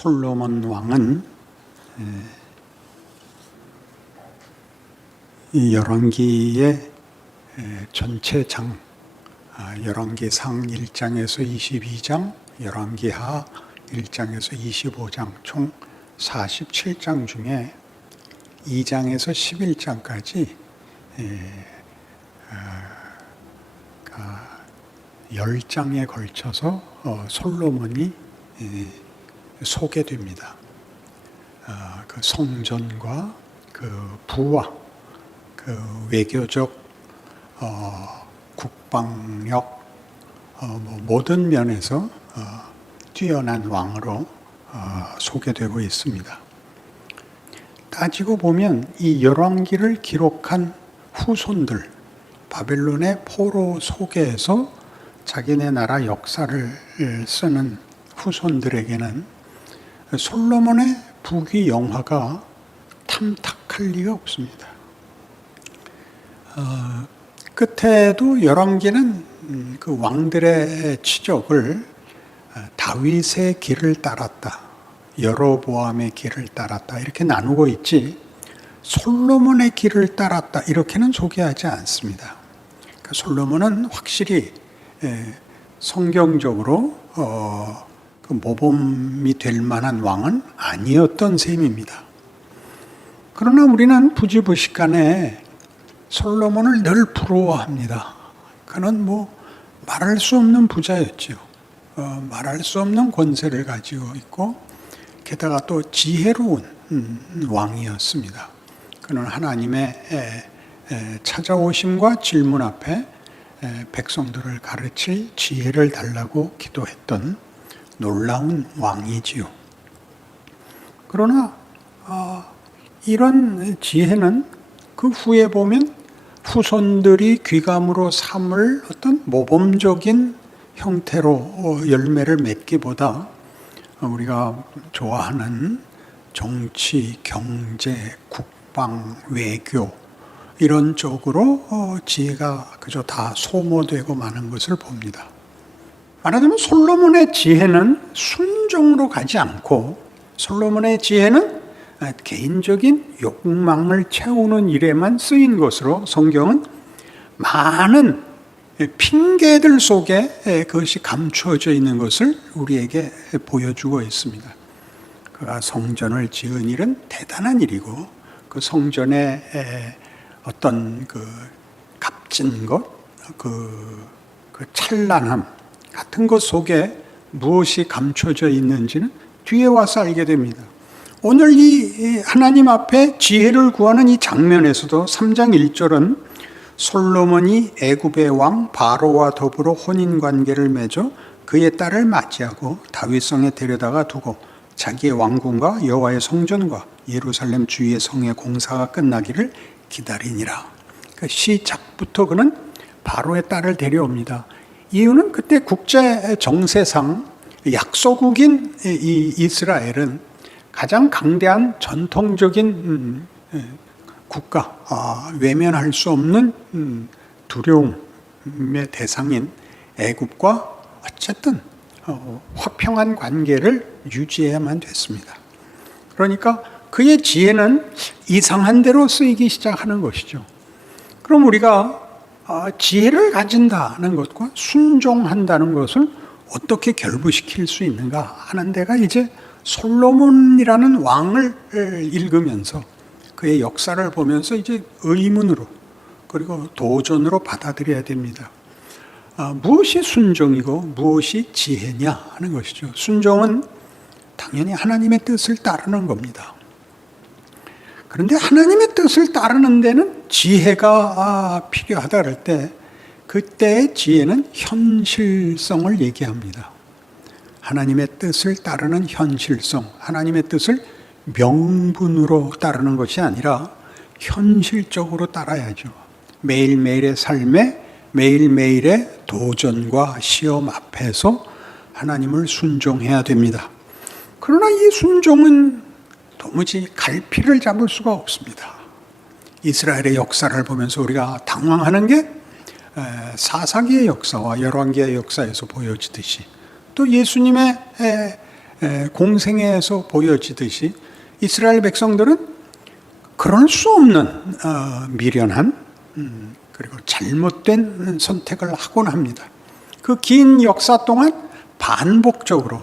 솔로몬 왕은 이 열왕기의 전체 장, 열왕기상 1장에서 22장, 열왕기하 1장에서 25장 총 47장 중에 2장에서 11장까지 10장에 걸쳐서 솔로몬이 소개됩니다. 그 성전과 그 부와 그 외교적 국방력 모든 면에서 뛰어난 왕으로 소개되고 있습니다. 따지고 보면 이 열왕기를 기록한 후손들, 바벨론의 포로 속에서 자기네 나라 역사를 쓰는 후손들에게는 솔로몬의 부귀 영화가 탐탁할 리가 없습니다. 끝에도 열왕기는 그 왕들의 치적을 다윗의 길을 따랐다, 여로보암의 길을 따랐다 이렇게 나누고 있지 솔로몬의 길을 따랐다 이렇게는 소개하지 않습니다. 그러니까 솔로몬은 확실히 성경적으로 그 모범이 될 만한 왕은 아니었던 셈입니다. 그러나 우리는 부지부식간에 솔로몬을 늘 부러워합니다. 그는 말할 수 없는 부자였죠. 말할 수 없는 권세를 가지고 있고 게다가 또 지혜로운 왕이었습니다. 그는 하나님의 찾아오심과 질문 앞에 백성들을 가르칠 지혜를 달라고 기도했던 놀라운 왕이지요. 그러나 이런 지혜는 그 후에 보면 후손들이 귀감으로 삼을 어떤 모범적인 형태로 열매를 맺기보다 우리가 좋아하는 정치, 경제, 국방, 외교 이런 쪽으로 지혜가 그저 다 소모되고 마는 것을 봅니다. 말하자면 솔로몬의 지혜는 순종으로 가지 않고 솔로몬의 지혜는 개인적인 욕망을 채우는 일에만 쓰인 것으로 성경은 많은 핑계들 속에 그것이 감추어져 있는 것을 우리에게 보여주고 있습니다. 그가 성전을 지은 일은 대단한 일이고 그 성전의 어떤 그 값진 것, 그 찬란함 같은 것 속에 무엇이 감춰져 있는지는 뒤에 와서 알게 됩니다. 오늘 이 하나님 앞에 지혜를 구하는 이 장면에서도 3장 1절은 솔로몬이 애굽의 왕 바로와 더불어 혼인관계를 맺어 그의 딸을 맞이하고 다윗성에 데려다가 두고 자기의 왕궁과 여호와의 성전과 예루살렘 주위의 성의 공사가 끝나기를 기다리니라. 그 시작부터 그는 바로의 딸을 데려옵니다. 이유는 그때 국제 정세상 약소국인 이 이스라엘은 가장 강대한 전통적인 국가, 외면할 수 없는 두려움의 대상인 애굽과 어쨌든 화평한 관계를 유지해야만 됐습니다. 그러니까 그의 지혜는 이상한 대로 쓰이기 시작하는 것이죠. 그럼 우리가 지혜를 가진다는 것과 순종한다는 것을 어떻게 결부시킬 수 있는가 하는 데가 이제 솔로몬이라는 왕을 읽으면서 그의 역사를 보면서 이제 의문으로 그리고 도전으로 받아들여야 됩니다. 무엇이 순종이고 무엇이 지혜냐 하는 것이죠. 순종은 당연히 하나님의 뜻을 따르는 겁니다. 그런데 하나님의 뜻을 따르는 데는 지혜가 필요하다 그럴 때 그때의 지혜는 현실성을 얘기합니다. 하나님의 뜻을 따르는 현실성, 하나님의 뜻을 명분으로 따르는 것이 아니라 현실적으로 따라야죠. 매일매일의 삶에 매일매일의 도전과 시험 앞에서 하나님을 순종해야 됩니다. 그러나 이 순종은 도무지 갈피를 잡을 수가 없습니다. 이스라엘의 역사를 보면서 우리가 당황하는 게 사사기의 역사와 열왕기의 역사에서 보여지듯이 또 예수님의 공생애에서 보여지듯이 이스라엘 백성들은 그럴 수 없는 미련한 그리고 잘못된 선택을 하곤 합니다. 그 긴 역사 동안 반복적으로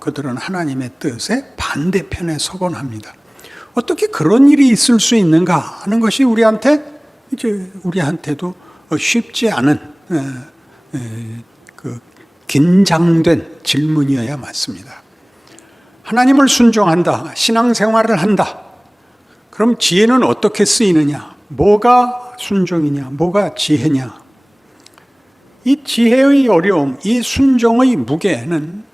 그들은 하나님의 뜻에 반대편에 서곤 합니다. 어떻게 그런 일이 있을 수 있는가 하는 것이 우리한테도 쉽지 않은 그 긴장된 질문이어야 맞습니다. 하나님을 순종한다, 신앙생활을 한다. 그럼 지혜는 어떻게 쓰이느냐? 뭐가 순종이냐? 뭐가 지혜냐? 이 지혜의 어려움, 이 순종의 무게는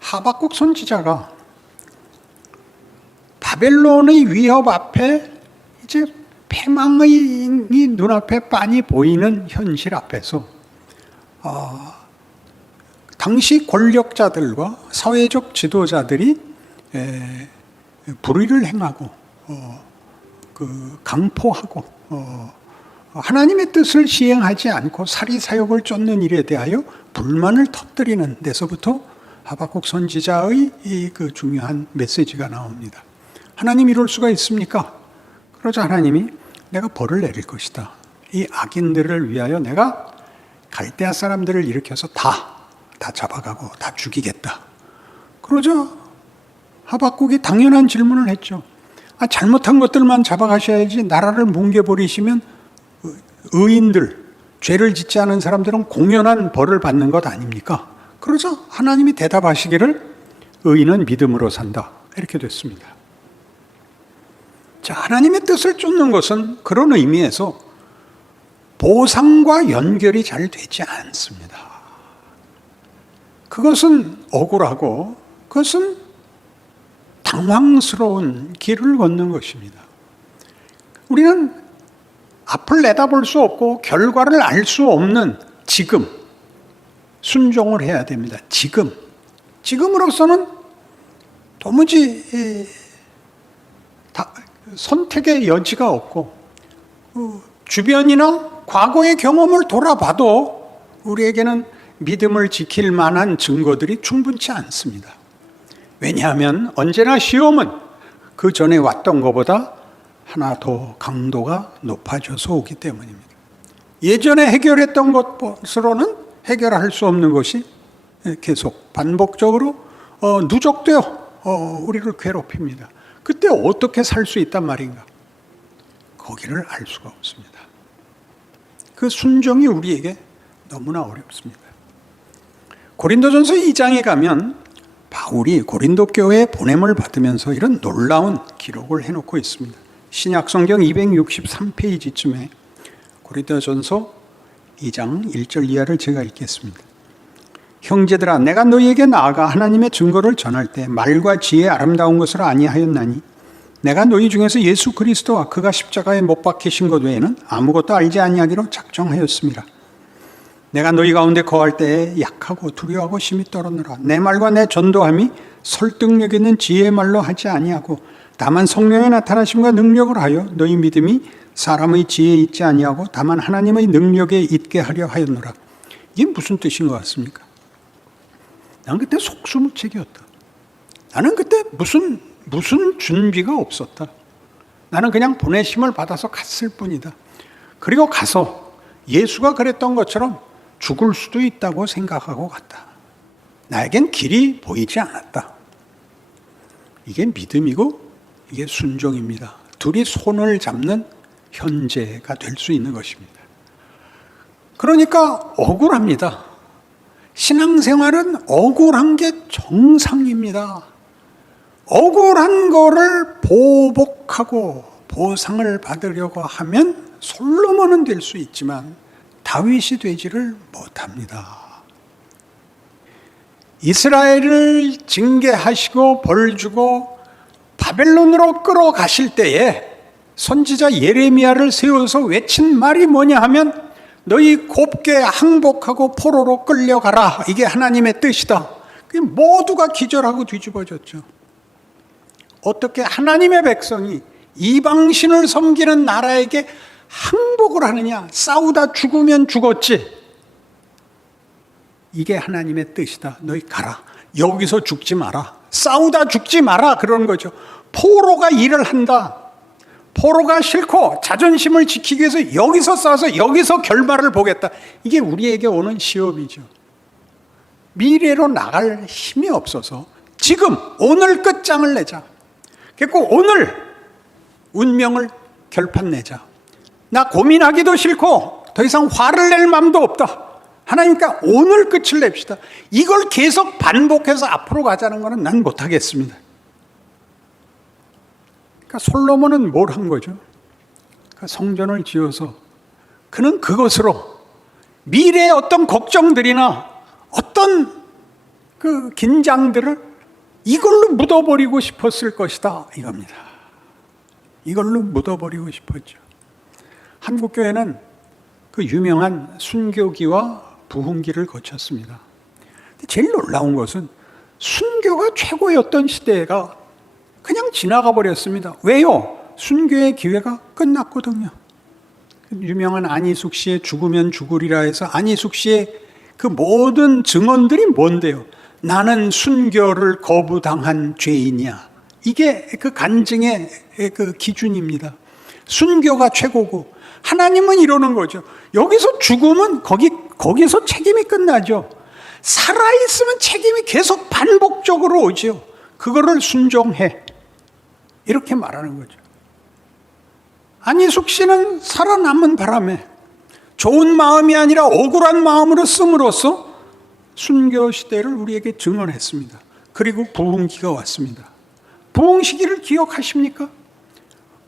하박국 선지자가 바벨론의 위협 앞에 이제 패망의 눈앞에 빤히 보이는 현실 앞에서 당시 권력자들과 사회적 지도자들이 불의를 행하고 강포하고 하나님의 뜻을 시행하지 않고 사리사욕을 쫓는 일에 대하여 불만을 터뜨리는 데서부터 하박국 선지자의 그 중요한 메시지가 나옵니다. 하나님 이럴 수가 있습니까? 그러자 하나님이 내가 벌을 내릴 것이다. 이 악인들을 위하여 내가 갈대아 사람들을 일으켜서 다 잡아가고 다 죽이겠다. 그러자 하박국이 당연한 질문을 했죠. 잘못한 것들만 잡아가셔야지 나라를 뭉개버리시면 의인들, 죄를 짓지 않은 사람들은 공연한 벌을 받는 것 아닙니까? 그러자 하나님이 대답하시기를 의인은 믿음으로 산다. 이렇게 됐습니다. 자, 하나님의 뜻을 쫓는 것은 그런 의미에서 보상과 연결이 잘 되지 않습니다. 그것은 억울하고 그것은 당황스러운 길을 걷는 것입니다. 우리는 앞을 내다볼 수 없고 결과를 알 수 없는 지금 순종을 해야 됩니다. 지금으로서는 도무지 선택의 여지가 없고 주변이나 과거의 경험을 돌아봐도 우리에게는 믿음을 지킬 만한 증거들이 충분치 않습니다. 왜냐하면 언제나 시험은 그 전에 왔던 것보다 하나 더 강도가 높아져서 오기 때문입니다. 예전에 해결했던 것으로는 해결할 수 없는 것이 계속 반복적으로 누적되어 우리를 괴롭힙니다. 그때 어떻게 살 수 있단 말인가? 거기를 알 수가 없습니다. 그 순종이 우리에게 너무나 어렵습니다. 고린도전서 2장에 가면 바울이 고린도 교회에 보냄을 받으면서 이런 놀라운 기록을 해놓고 있습니다. 신약성경 263페이지쯤에 고린도전서 2장 1절 이하를 제가 읽겠습니다. 형제들아, 내가 너희에게 나아가 하나님의 증거를 전할 때 말과 지혜의 아름다운 것을 아니하였나니 내가 너희 중에서 예수 그리스도와 그가 십자가에 못 박히신 것 외에는 아무것도 알지 아니하기로 작정하였습니다. 내가 너희 가운데 거할 때에 약하고 두려워하고 심히 떨었노라. 내 말과 내 전도함이 설득력 있는 지혜의 말로 하지 아니하고 다만 성령의 나타나심과 능력을 하여 너희 믿음이 사람의 지혜에 있지 아니하고 다만 하나님의 능력에 있게 하려 하였노라. 이게 무슨 뜻인 것 같습니까? 나는 그때 속수무책이었다. 나는 그때 무슨 준비가 없었다. 나는 그냥 보내심을 받아서 갔을 뿐이다. 그리고 가서 예수가 그랬던 것처럼 죽을 수도 있다고 생각하고 갔다. 나에겐 길이 보이지 않았다. 이게 믿음이고 이게 순종입니다. 둘이 손을 잡는 현재가 될 수 있는 것입니다. 그러니까 억울합니다. 신앙생활은 억울한 게 정상입니다. 억울한 거를 보복하고 보상을 받으려고 하면 솔로몬은 될 수 있지만 다윗이 되지를 못합니다. 이스라엘을 징계하시고 벌 주고 바벨론으로 끌어가실 때에 선지자 예레미야를 세워서 외친 말이 뭐냐 하면 너희 곱게 항복하고 포로로 끌려가라. 이게 하나님의 뜻이다. 모두가 기절하고 뒤집어졌죠. 어떻게 하나님의 백성이 이방신을 섬기는 나라에게 항복을 하느냐? 싸우다 죽으면 죽었지. 이게 하나님의 뜻이다. 너희 가라. 여기서 죽지 마라. 싸우다 죽지 마라. 그런 거죠. 포로가 일을 한다. 포로가 싫고 자존심을 지키기 위해서 여기서 싸워서 여기서 결말을 보겠다. 이게 우리에게 오는 시험이죠. 미래로 나갈 힘이 없어서 지금 오늘 끝장을 내자. 그리고 오늘 운명을 결판 내자. 나 고민하기도 싫고 더 이상 화를 낼 마음도 없다. 하나님과 오늘 끝을 냅시다. 이걸 계속 반복해서 앞으로 가자는 것은 난 못하겠습니다. 그러니까 솔로몬은 뭘 한 거죠? 그러니까 성전을 지어서 그는 그것으로 미래의 어떤 걱정들이나 어떤 그 긴장들을 이걸로 묻어버리고 싶었을 것이다 이겁니다. 이걸로 묻어버리고 싶었죠. 한국교회는 그 유명한 순교기와 부흥기를 거쳤습니다. 근데 제일 놀라운 것은 순교가 최고였던 시대가 그냥 지나가 버렸습니다. 왜요? 순교의 기회가 끝났거든요. 유명한 안희숙 씨의 죽으면 죽으리라 해서 안희숙 씨의 그 모든 증언들이 뭔데요? 나는 순교를 거부당한 죄인이야. 이게 그 간증의 그 기준입니다. 순교가 최고고 하나님은 이러는 거죠. 여기서 죽으면 거기서 책임이 끝나죠. 살아있으면 책임이 계속 반복적으로 오죠. 그거를 순종해. 이렇게 말하는 거죠. 안희숙 씨는 살아남은 바람에 좋은 마음이 아니라 억울한 마음으로 씀으로써 순교 시대를 우리에게 증언했습니다. 그리고 부흥기가 왔습니다. 부흥 시기를 기억하십니까?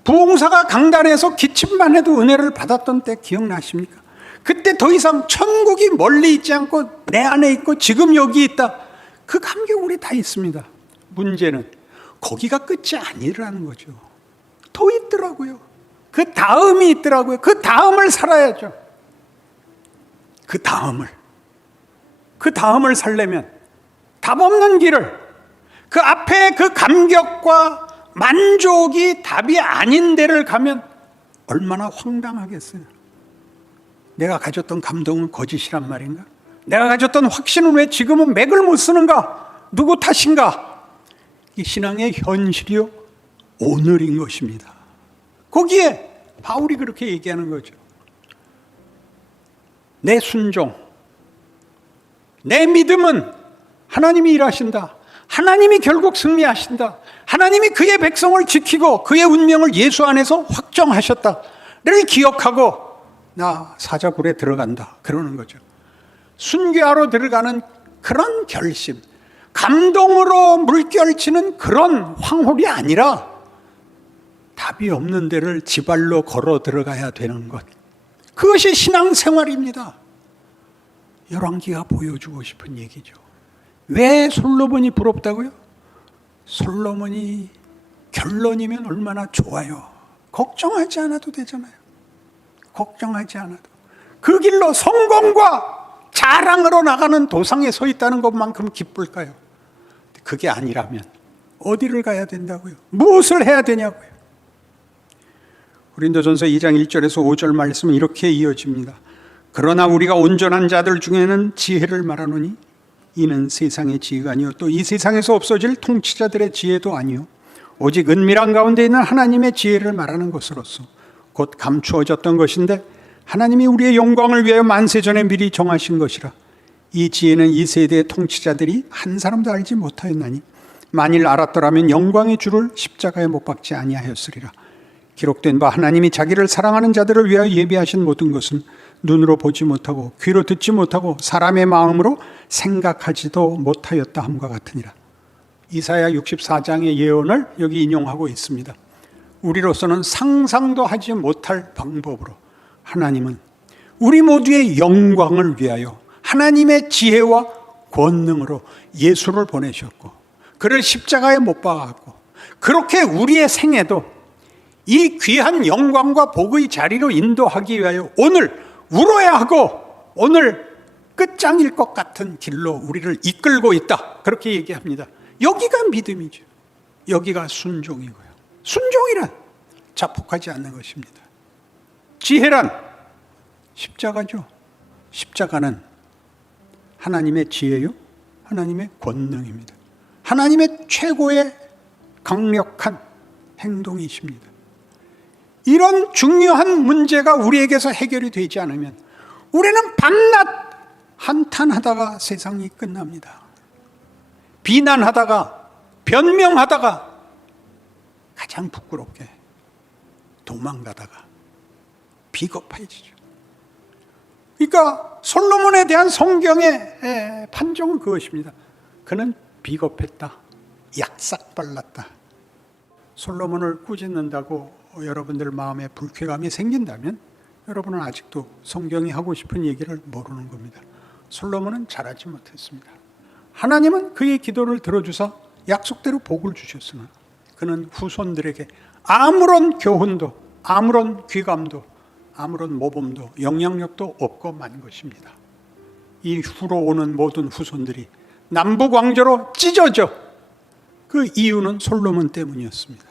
부흥사가 강단에서 기침만 해도 은혜를 받았던 때 기억나십니까? 그때 더 이상 천국이 멀리 있지 않고 내 안에 있고 지금 여기 있다. 그 감격 우리 다 있습니다. 문제는 거기가 끝이 아니라는 거죠. 더 있더라고요. 그 다음이 있더라고요. 그 다음을 살아야죠. 그 다음을 살려면 답 없는 길을 그 앞에 그 감격과 만족이 답이 아닌 데를 가면 얼마나 황당하겠어요. 내가 가졌던 감동은 거짓이란 말인가? 내가 가졌던 확신은 왜 지금은 맥을 못 쓰는가? 누구 탓인가? 이 신앙의 현실이요, 오늘인 것입니다. 거기에 바울이 그렇게 얘기하는 거죠. 내 순종, 내 믿음은 하나님이 일하신다. 하나님이 결국 승리하신다. 하나님이 그의 백성을 지키고 그의 운명을 예수 안에서 확정하셨다를 기억하고 나 사자굴에 들어간다. 그러는 거죠. 순교하러 들어가는 그런 결심, 감동으로 물결치는 그런 황홀이 아니라 답이 없는 데를 지발로 걸어 들어가야 되는 것. 그것이 신앙생활입니다. 열왕기가 보여주고 싶은 얘기죠. 왜 솔로몬이 부럽다고요? 솔로몬이 결론이면 얼마나 좋아요. 걱정하지 않아도 되잖아요. 걱정하지 않아도. 그 길로 성공과 자랑으로 나가는 도상에 서 있다는 것만큼 기쁠까요? 그게 아니라면 어디를 가야 된다고요? 무엇을 해야 되냐고요? 고린도전서 2장 1절에서 5절 말씀은 이렇게 이어집니다. 그러나 우리가 온전한 자들 중에는 지혜를 말하노니 이는 세상의 지혜가 아니요 또 이 세상에서 없어질 통치자들의 지혜도 아니요 오직 은밀한 가운데 있는 하나님의 지혜를 말하는 것으로서 곧 감추어졌던 것인데 하나님이 우리의 영광을 위하여 만세전에 미리 정하신 것이라. 이 지혜는 이 세대의 통치자들이 한 사람도 알지 못하였나니 만일 알았더라면 영광의 주를 십자가에 못 박지 아니하였으리라. 기록된 바 하나님이 자기를 사랑하는 자들을 위하여 예비하신 모든 것은 눈으로 보지 못하고 귀로 듣지 못하고 사람의 마음으로 생각하지도 못하였다 함과 같으니라. 이사야 64장의 예언을 여기 인용하고 있습니다. 우리로서는 상상도 하지 못할 방법으로 하나님은 우리 모두의 영광을 위하여 하나님의 지혜와 권능으로 예수를 보내셨고 그를 십자가에 못 박았고 그렇게 우리의 생애도 이 귀한 영광과 복의 자리로 인도하기 위하여 오늘 울어야 하고 오늘 끝장일 것 같은 길로 우리를 이끌고 있다. 그렇게 얘기합니다. 여기가 믿음이죠. 여기가 순종이고요. 순종이란 자폭하지 않는 것입니다. 지혜란 십자가죠. 십자가는 하나님의 지혜요? 하나님의 권능입니다. 하나님의 최고의 강력한 행동이십니다. 이런 중요한 문제가 우리에게서 해결이 되지 않으면 우리는 밤낮 한탄하다가 세상이 끝납니다. 비난하다가 변명하다가 가장 부끄럽게 도망가다가 비겁해지죠. 그러니까 솔로몬에 대한 성경의 판정은 그것입니다. 그는 비겁했다. 약삭발랐다. 솔로몬을 꾸짖는다고 여러분들 마음에 불쾌감이 생긴다면 여러분은 아직도 성경이 하고 싶은 얘기를 모르는 겁니다. 솔로몬은 잘하지 못했습니다. 하나님은 그의 기도를 들어주사 약속대로 복을 주셨으나 그는 후손들에게 아무런 교훈도, 아무런 귀감도, 아무런 모범도, 영향력도 없고 만 것입니다. 이 후로 오는 모든 후손들이 남북 왕조로 찢어져. 그 이유는 솔로몬 때문이었습니다.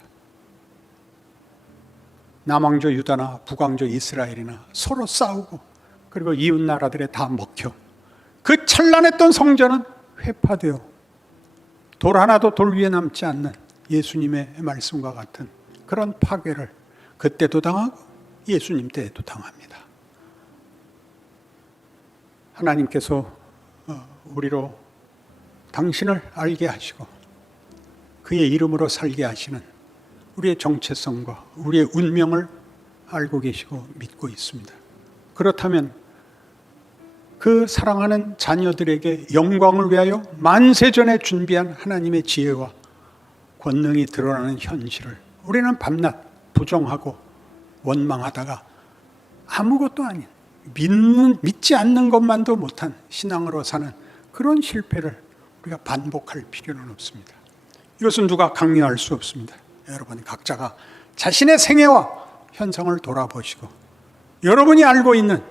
남왕조 유다나 북왕조 이스라엘이나 서로 싸우고 그리고 이웃 나라들에 다 먹혀 그 찬란했던 성전은 회파되어 돌 하나도 돌 위에 남지 않는 예수님의 말씀과 같은 그런 파괴를 그때도 당하고 예수님 때에도 당합니다. 하나님께서 우리로 당신을 알게 하시고 그의 이름으로 살게 하시는 우리의 정체성과 우리의 운명을 알고 계시고 믿고 있습니다. 그렇다면 그 사랑하는 자녀들에게 영광을 위하여 만세전에 준비한 하나님의 지혜와 권능이 드러나는 현실을 우리는 밤낮 부정하고 원망하다가 아무것도 아닌 믿지 않는 것만도 못한 신앙으로 사는 그런 실패를 우리가 반복할 필요는 없습니다. 이것은 누가 강요할 수 없습니다. 여러분 각자가 자신의 생애와 현상을 돌아보시고 여러분이 알고 있는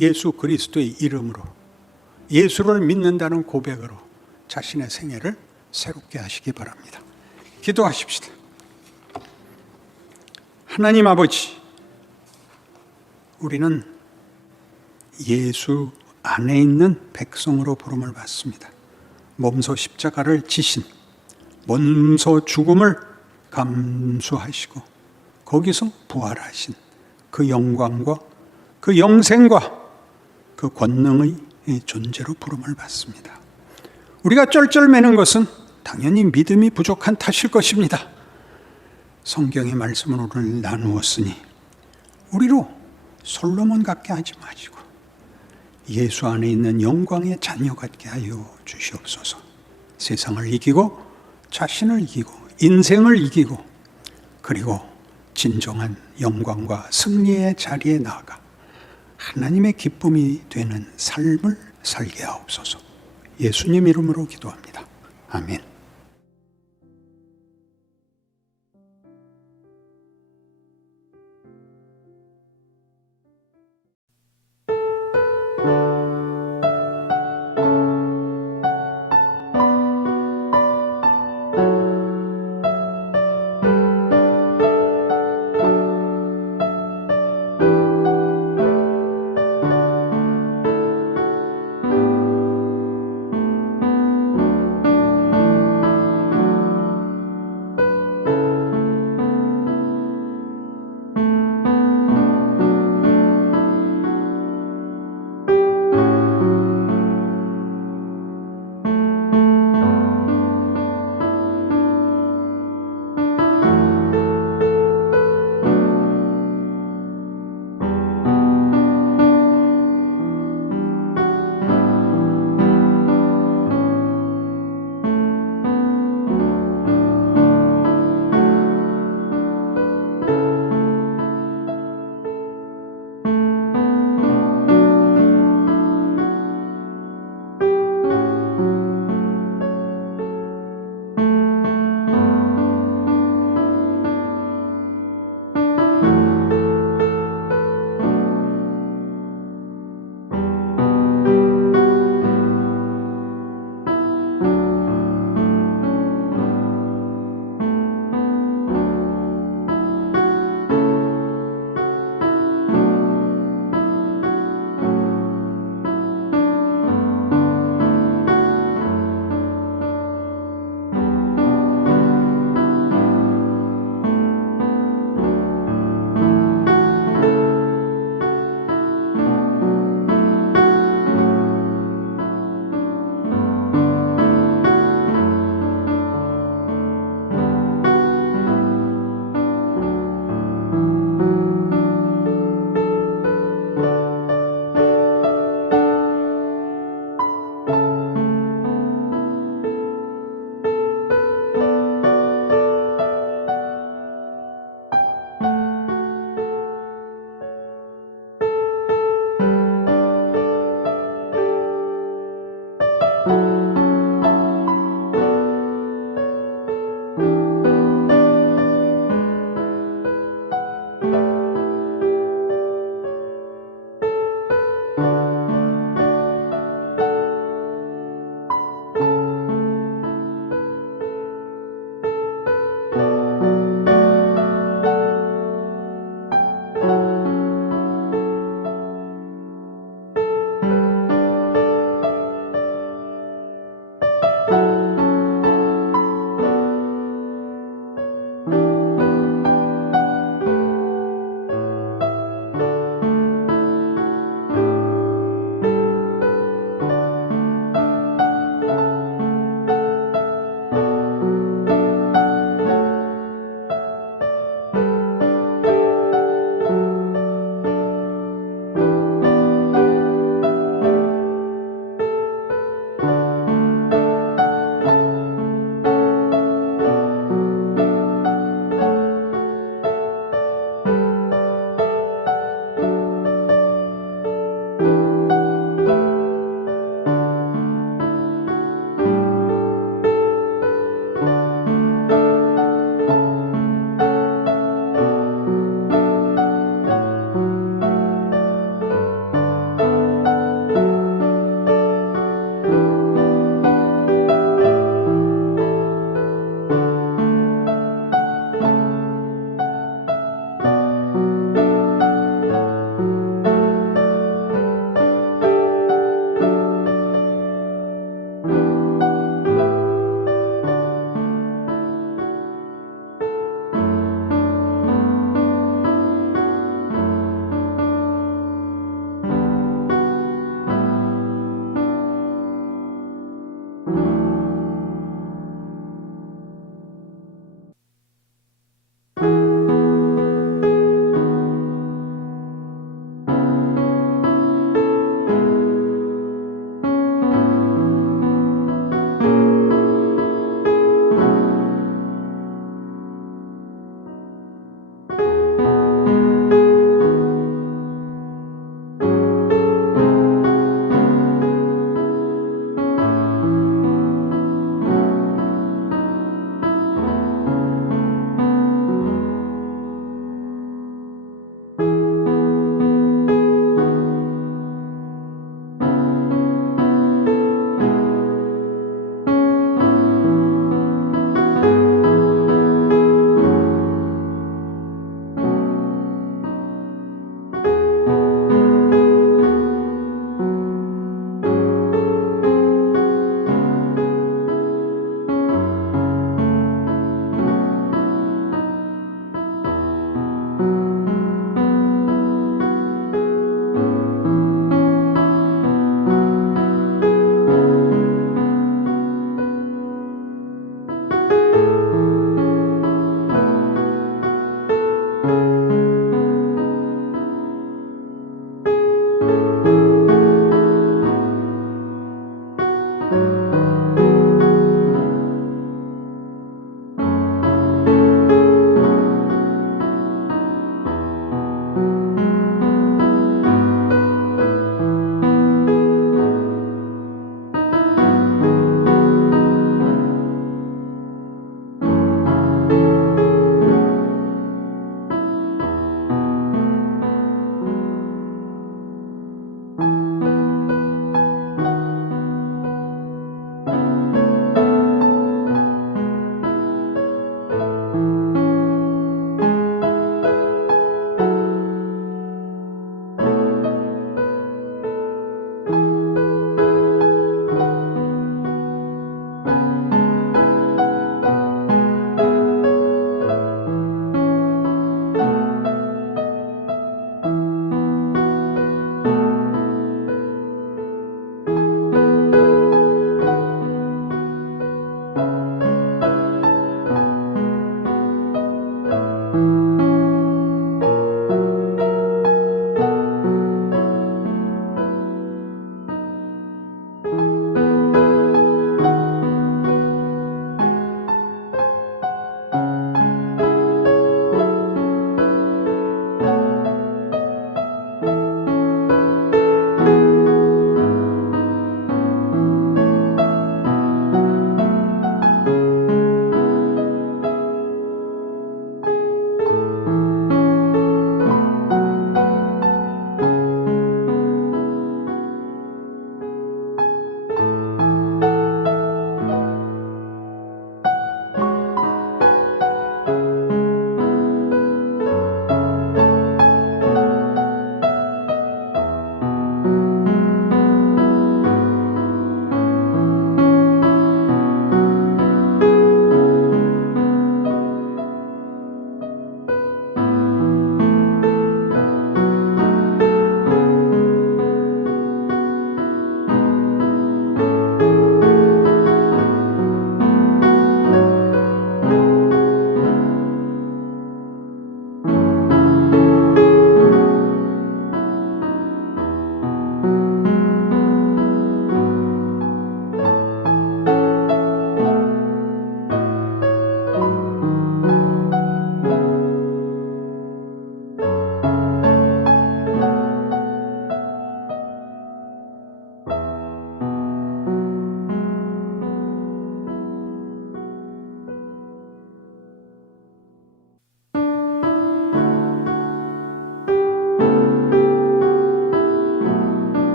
예수 그리스도의 이름으로 예수를 믿는다는 고백으로 자신의 생애를 새롭게 하시기 바랍니다. 기도하십시다. 하나님 아버지, 우리는 예수 안에 있는 백성으로 부름을 받습니다. 몸소 십자가를 지신, 몸소 죽음을 감수하시고 거기서 부활하신 그 영광과 그 영생과 그 권능의 존재로 부름을 받습니다. 우리가 쩔쩔매는 것은 당연히 믿음이 부족한 탓일 것입니다. 성경의 말씀을 오늘 나누었으니 우리로 솔로몬 같게 하지 마시고 예수 안에 있는 영광의 자녀 같게 하여 주시옵소서. 세상을 이기고 자신을 이기고 인생을 이기고 그리고 진정한 영광과 승리의 자리에 나아가 하나님의 기쁨이 되는 삶을 살게 하옵소서. 예수님 이름으로 기도합니다. 아멘.